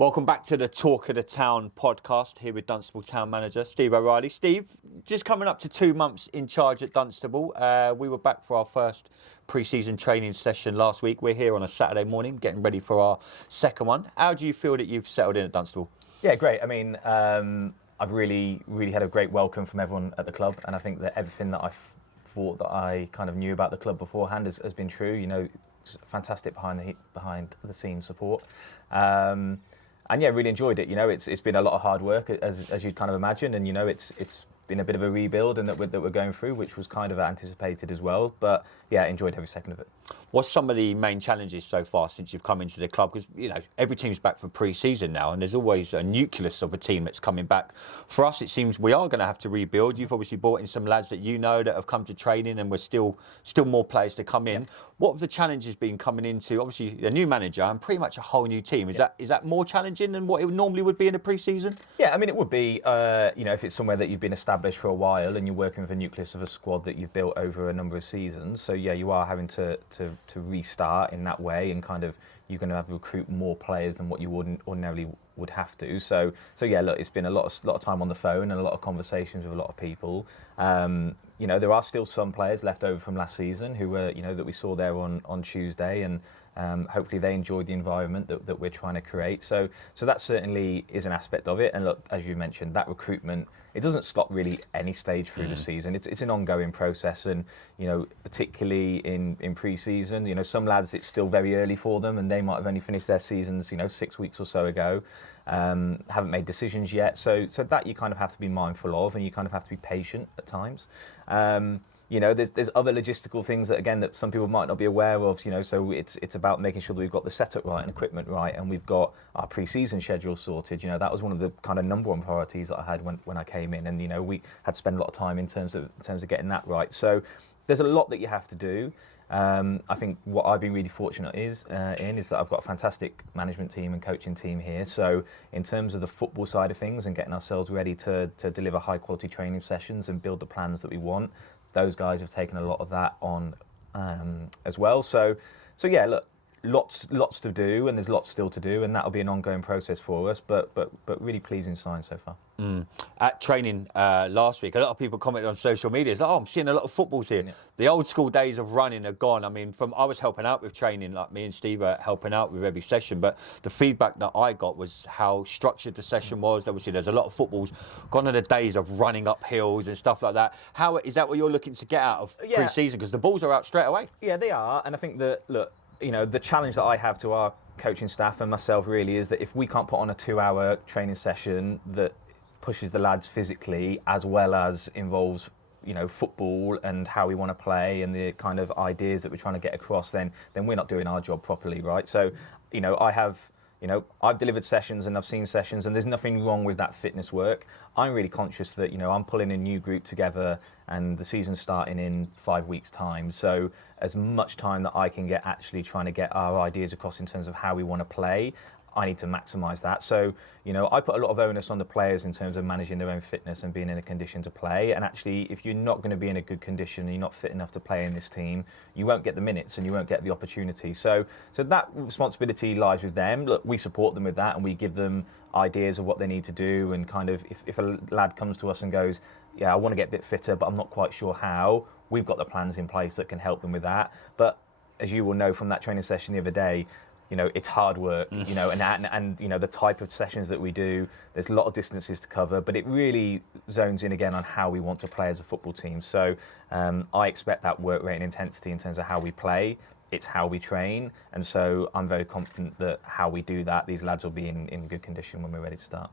Welcome back to the Talk of the Town podcast here with Dunstable Town Manager Steve O'Reilly. Steve, just coming up to 2 months in charge at Dunstable. We were back for our first pre-season training session last week. We're here on a Saturday morning getting ready for our second one. How do you feel that you've settled in at Dunstable? Yeah, great. I mean, I've really had a great welcome from everyone at the club, and I think that everything that I thought that I kind of knew about the club beforehand has been true. You know, it's fantastic behind the scenes support. And yeah, really enjoyed it. You know, it's been a lot of hard work, as you'd kind of imagine, and you know, it's been a bit of a rebuild and that we're going through, which was kind of anticipated as well. But yeah, enjoyed every second of it. What's some of the main challenges so far since you've come into the club? Because, you know, every team's back for pre-season now, and there's always a nucleus of a team that's coming back. For us, it seems we are going to have to rebuild. You've obviously brought in some lads that you know that have come to training, and we're still more players to come in. Yeah. What have the challenges been coming into, obviously, a new manager and pretty much a whole new team? Is that more challenging than what it normally would be in a pre-season? Yeah, I mean, it would be, you know, if it's somewhere that you've been established for a while and you're working with a nucleus of a squad that you've built over a number of seasons. So, yeah, you are having to restart in that way, and kind of you're going to have to recruit more players than what you ordinarily would have to. So yeah, look, it's been a lot of time on the phone and a lot of conversations with a lot of people. You know, there are still some players left over from last season who were, you know, that we saw there on Tuesday, and hopefully they enjoyed the environment that we're trying to create. So that certainly is an aspect of it. And look, as you mentioned, that recruitment, it doesn't stop really any stage through the season. It's an ongoing process, and you know, particularly in pre-season, you know, some lads it's still very early for them, and they might have only finished their seasons, you know, 6 weeks or so ago. Haven't made decisions yet, so that you kind of have to be mindful of, and you kind of have to be patient at times. You know, there's other logistical things that, again, that some people might not be aware of, you know, so it's about making sure that we've got the setup right and equipment right, and we've got our pre-season schedule sorted. You know, that was one of the kind of number one priorities that I had when I came in, and, you know, we had to spend a lot of time in terms of getting that right. So there's a lot that you have to do. I think what I've been really fortunate is that I've got a fantastic management team and coaching team here. So in terms of the football side of things and getting ourselves ready to deliver high quality training sessions and build the plans that we want, those guys have taken a lot of that on as well. So yeah, look, lots to do, and there's lots still to do, and that'll be an ongoing process for us. But really pleasing signs so far. At training last week, a lot of people commented on social media, it's like, I'm seeing a lot of footballs here. Yeah. The old school days of running are gone. I mean, I was helping out with training, like me and Steve are helping out with every session, but the feedback that I got was how structured the session was. Obviously, there's a lot of footballs gone are the days of running up hills and stuff like that. How is that what you're looking to get out of pre-season? Because the balls are out straight away. Yeah, they are, and I think that, look, you know, the challenge that I have to our coaching staff and myself really is that if we can't put on a 2-hour training session that pushes the lads physically as well as involves, you know, football and how we want to play and the kind of ideas that we're trying to get across, then we're not doing our job properly, right? So, you know, I've delivered sessions and I've seen sessions, and there's nothing wrong with that fitness work. I'm really conscious that, you know, I'm pulling a new group together and the season's starting in 5 weeks' time. So as much time that I can get actually trying to get our ideas across in terms of how we want to play, I need to maximise that. So, you know, I put a lot of onus on the players in terms of managing their own fitness and being in a condition to play. And actually, if you're not going to be in a good condition and you're not fit enough to play in this team, you won't get the minutes and you won't get the opportunity. So that responsibility lies with them. Look, we support them with that, and we give them ideas of what they need to do. And kind of, if a lad comes to us and goes, yeah, I want to get a bit fitter, but I'm not quite sure how, we've got the plans in place that can help them with that. But as you will know from that training session the other day, you know, it's hard work, you know, and you know, the type of sessions that we do, there's a lot of distances to cover, but it really zones in again on how we want to play as a football team. So I expect that work rate and intensity in terms of how we play. It's how we train, and so I'm very confident that how we do that, these lads will be in good condition when we're ready to start.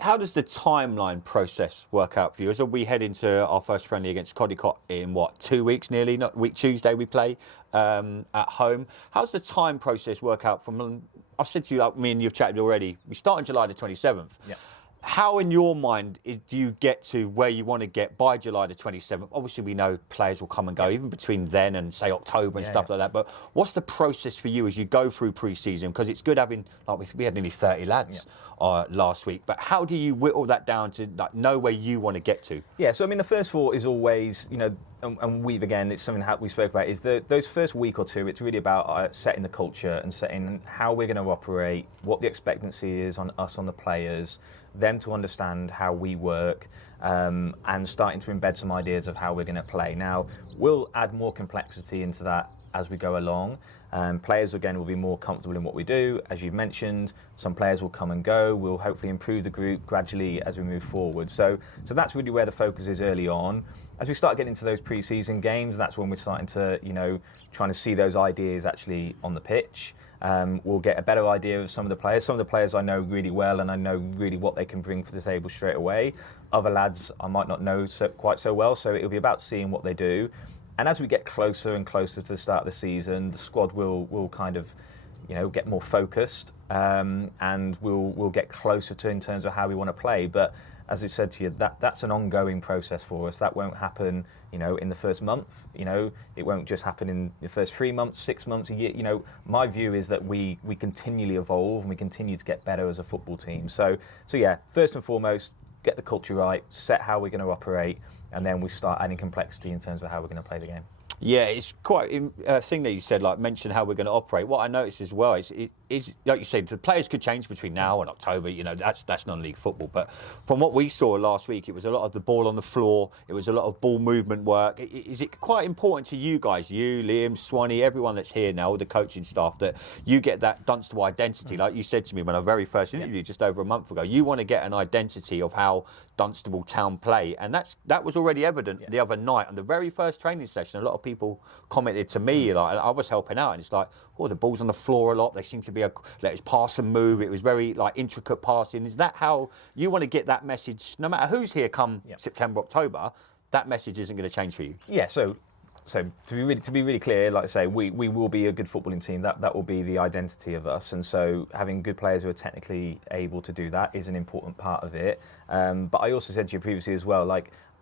How does the timeline process work out for you? As we head into our first friendly against Codicott in 2 weeks nearly, not week Tuesday we play at home. How's the time process work out from, I've said to you, like me and you've chatted already, we start on July the 27th. Yeah. How, in your mind, do you get to where you want to get by July the 27th? Obviously, we know players will come and go, even between then and, say, October and stuff like that. But what's the process for you as you go through pre-season? Because it's good having, like, we had nearly 30 lads last week. But how do you whittle that down to know where you want to get to? Yeah, so, I mean, the first thought is always, you know, and we've again, it's something that we spoke about, is those first week or two, it's really about setting the culture and setting how we're going to operate, what the expectancy is on us, on the players, them to understand how we work, and starting to embed some ideas of how we're going to play. Now, we'll add more complexity into that as we go along. Players, again, will be more comfortable in what we do. As you've mentioned, some players will come and go. We'll hopefully improve the group gradually as we move forward. So that's really where the focus is early on. As we start getting into those pre-season games, that's when we're starting to, trying to see those ideas actually on the pitch. We'll get a better idea of some of the players. Some of the players I know really well, and I know really what they can bring to the table straight away. Other lads I might not know quite so well, so it'll be about seeing what they do. And as we get closer and closer to the start of the season, the squad will kind of, get more focused, and we'll get closer to in terms of how we want to play. But as I said to you, that's an ongoing process for us. That won't happen, in the first month. It won't just happen in the first 3 months, 6 months, a year. My view is that we continually evolve and we continue to get better as a football team. So yeah, first and foremost, get the culture right, set how we're going to operate, and then we start adding complexity in terms of how we're going to play the game. Yeah, it's quite a thing that you said, like mention how we're going to operate. What I noticed as well is like you said, the players could change between now and October. That's non-league football. But from what we saw last week, it was a lot of the ball on the floor. It was a lot of ball movement work. Is it quite important to you guys, you, Liam, Swanee, everyone that's here now, all the coaching staff, that you get that Dunstable identity? Like you said to me when I very first interviewed just over a month ago, you want to get an identity of how Dunstable Town play, and that was already evident the other night on the very first training session. A lot of people commented to me, like I was helping out, and it's like, the ball's on the floor a lot. They seem to be let us pass and move. It was very intricate passing. Is that how you want to get that message? No matter who's here come September, October, that message isn't going to change for you. Yeah. So to be really clear, like I say, we will be a good footballing team. That will be the identity of us. And so having good players who are technically able to do that is an important part of it. But I also said to you previously as well,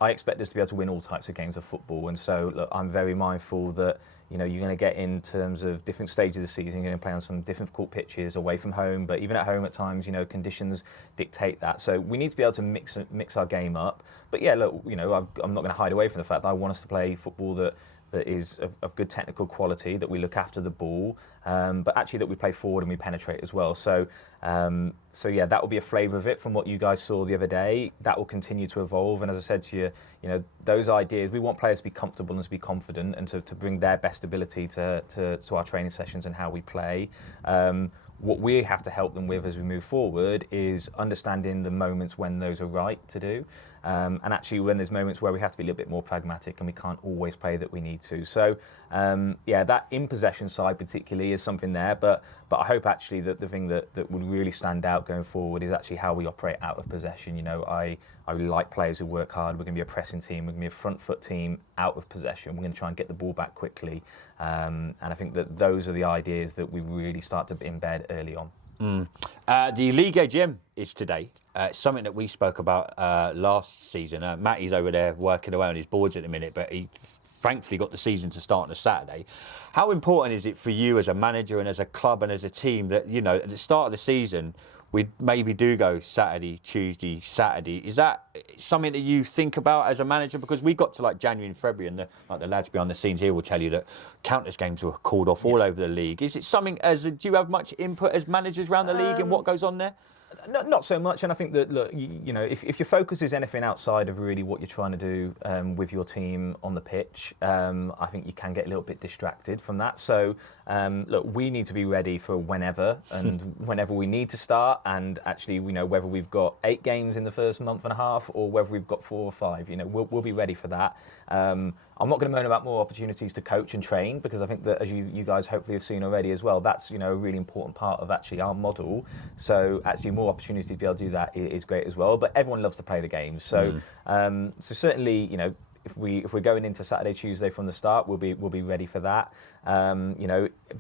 I expect us to be able to win all types of games of football. And so look, I'm very mindful that you're going to get in terms of different stages of the season. You're going to play on some difficult pitches away from home, but even at home at times, conditions dictate that. So we need to be able to mix our game up. But yeah, look, I'm not going to hide away from the fact that I want us to play football that is of good technical quality, that we look after the ball, but actually that we play forward and we penetrate as well. So yeah, that will be a flavour of it from what you guys saw the other day. That will continue to evolve. And as I said to you, those ideas, we want players to be comfortable and to be confident and to bring their best ability to our training sessions and how we play. What we have to help them with as we move forward is understanding the moments when those are right to do. And actually when there's moments where we have to be a little bit more pragmatic and we can't always play that we need to. So, that in-possession side particularly is something there, but I hope actually that the thing that would really stand out going forward is actually how we operate out of possession. I really like players who work hard. We're going to be a pressing team. We're going to be a front foot team out of possession. We're going to try and get the ball back quickly. And I think that those are the ideas that we really start to embed early on. The League AGM is today. Something that we spoke about last season. Matty's over there working away on his boards at the minute, but he thankfully got the season to start on a Saturday. How important is it for you as a manager and as a club and as a team that, at the start of the season, we maybe do go Saturday, Tuesday, Saturday? Is that something that you think about as a manager? Because we got to January and February, and the lads behind the scenes here will tell you that countless games were called off all over the league. Is it something do you have much input as managers around the league and what goes on there? Not so much, and I think that, look, if your focus is anything outside of really what you're trying to do with your team on the pitch, I think you can get a little bit distracted from that. So, look, we need to be ready for whenever and whenever we need to start, and actually, whether we've got 8 games in the first month and a half or whether we've got 4 or 5, we'll be ready for that. I'm not going to moan about more opportunities to coach and train, because I think that, as you guys hopefully have seen already as well, that's a really important part of actually our model. So actually more opportunities to be able to do that is great as well. But everyone loves to play the games, so so certainly if we're going into Saturday, Tuesday from the start, we'll be ready for that. A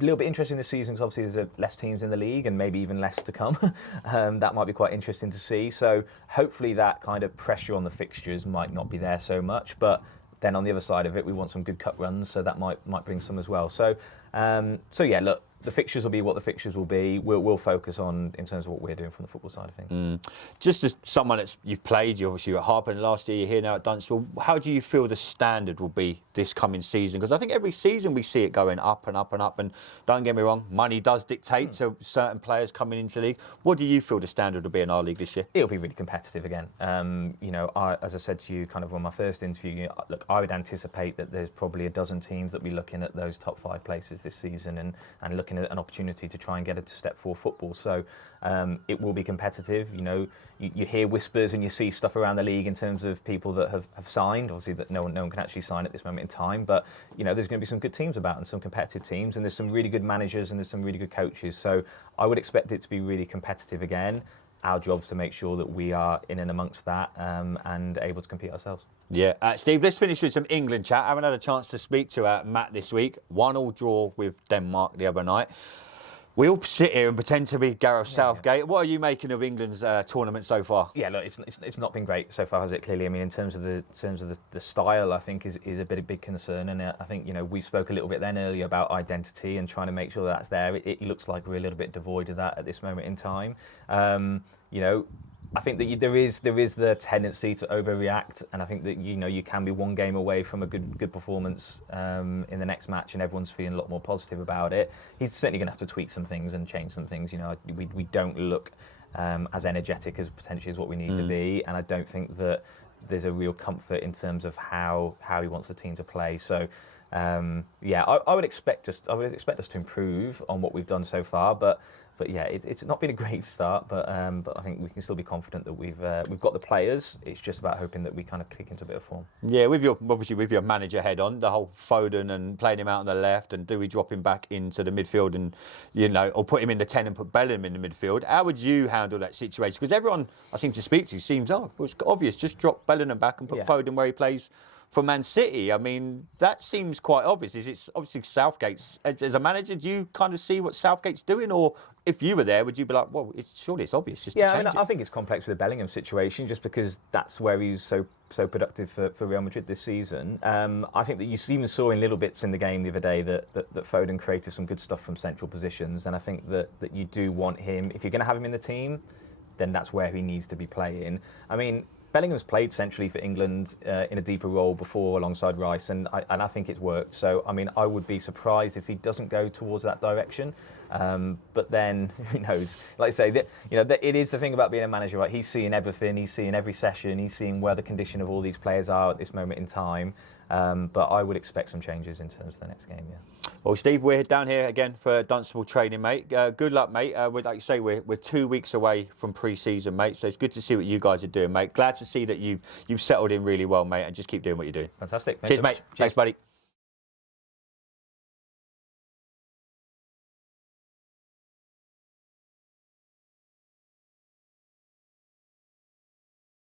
little bit interesting this season because obviously there's less teams in the league and maybe even less to come. That might be quite interesting to see. So hopefully that kind of pressure on the fixtures might not be there so much, but then on the other side of it, we want some good cup runs, so that might bring some as well. So yeah, look, the fixtures will be what the fixtures will be. We'll focus on in terms of what we're doing from the football side of things. Just as someone that's you've played, you obviously were at Harpen last year, you're here now at Dunstable. How do you feel the standard will be this coming season? Because I think every season we see it going up and up and up. And don't get me wrong, money does dictate to certain players coming into the league. What do you feel the standard will be in our league this year? It'll be really competitive again. As I said to you, kind of on my first interview, look, I would anticipate that there's probably a dozen teams that will be looking at those top 5 places this season and looking at an opportunity to try and get it to step 4 football. So it will be competitive. You hear whispers and you see stuff around the league in terms of people that have signed. Obviously, that no one can actually sign at this moment in time. But there's going to be some good teams about and some competitive teams, and there's some really good managers and there's some really good coaches. So I would expect it to be really competitive again. Our job's to make sure that we are in and amongst that and able to compete ourselves. Yeah, Steve, let's finish with some England chat. I haven't had a chance to speak to Matt this week. 1-1 draw with Denmark the other night. We all sit here and pretend to be Gareth Southgate. Yeah. What are you making of England's tournament so far? Yeah, look, it's not been great so far, has it? Clearly, I mean, in terms of the style, I think is a big concern, and I think we spoke a little bit then earlier about identity and trying to make sure that's there. It looks like we're a little bit devoid of that at this moment in time. I think that there is the tendency to overreact, and I think that you can be one game away from a good performance in the next match, and everyone's feeling a lot more positive about it. He's certainly going to have to tweak some things and change some things. We don't look as energetic as potentially as what we need to be, and I don't think that there's a real comfort in terms of how he wants the team to play. So. I would expect us to improve on what we've done so far, but yeah, it's not been a great start. But I think we can still be confident that we've got the players. It's just about hoping that we kind of kick into a bit of form. Yeah, with your manager head on, the whole Foden and playing him out on the left, and do we drop him back into the midfield and or put him in the 10 and put Bellingham in the midfield? How would you handle that situation? Because everyone I seem to speak to seems it's obvious. Just drop Bellingham back and put Foden where he plays for Man City. I mean, that seems quite obvious. It's obviously Southgate's. As a manager, do you kind of see what Southgate's doing? Or if you were there, would you be like, well, surely it's obvious just to change it? I think it's complex with the Bellingham situation just because that's where he's so productive for Real Madrid this season. I think that you even saw in little bits in the game the other day that Foden created some good stuff from central positions, and I think that you do want him, if you're going to have him in the team, then that's where he needs to be playing. I mean, Bellingham's played centrally for England in a deeper role before alongside Rice, and I think it's worked. So, I mean, I would be surprised if he doesn't go towards that direction. But then, who knows? Like I say, it is the thing about being a manager, right? He's seeing everything. He's seeing every session. He's seeing where the condition of all these players are at this moment in time. But I would expect some changes in terms of the next game, yeah. Well, Steve, we're down here again for Dunstable training, mate. Good luck, mate. Like you say, we're 2 weeks away from pre-season, mate. So it's good to see what you guys are doing, mate. Glad to see that you've settled in really well, mate, and just keep doing what you're doing. Fantastic. Cheers, mate. Thanks, buddy.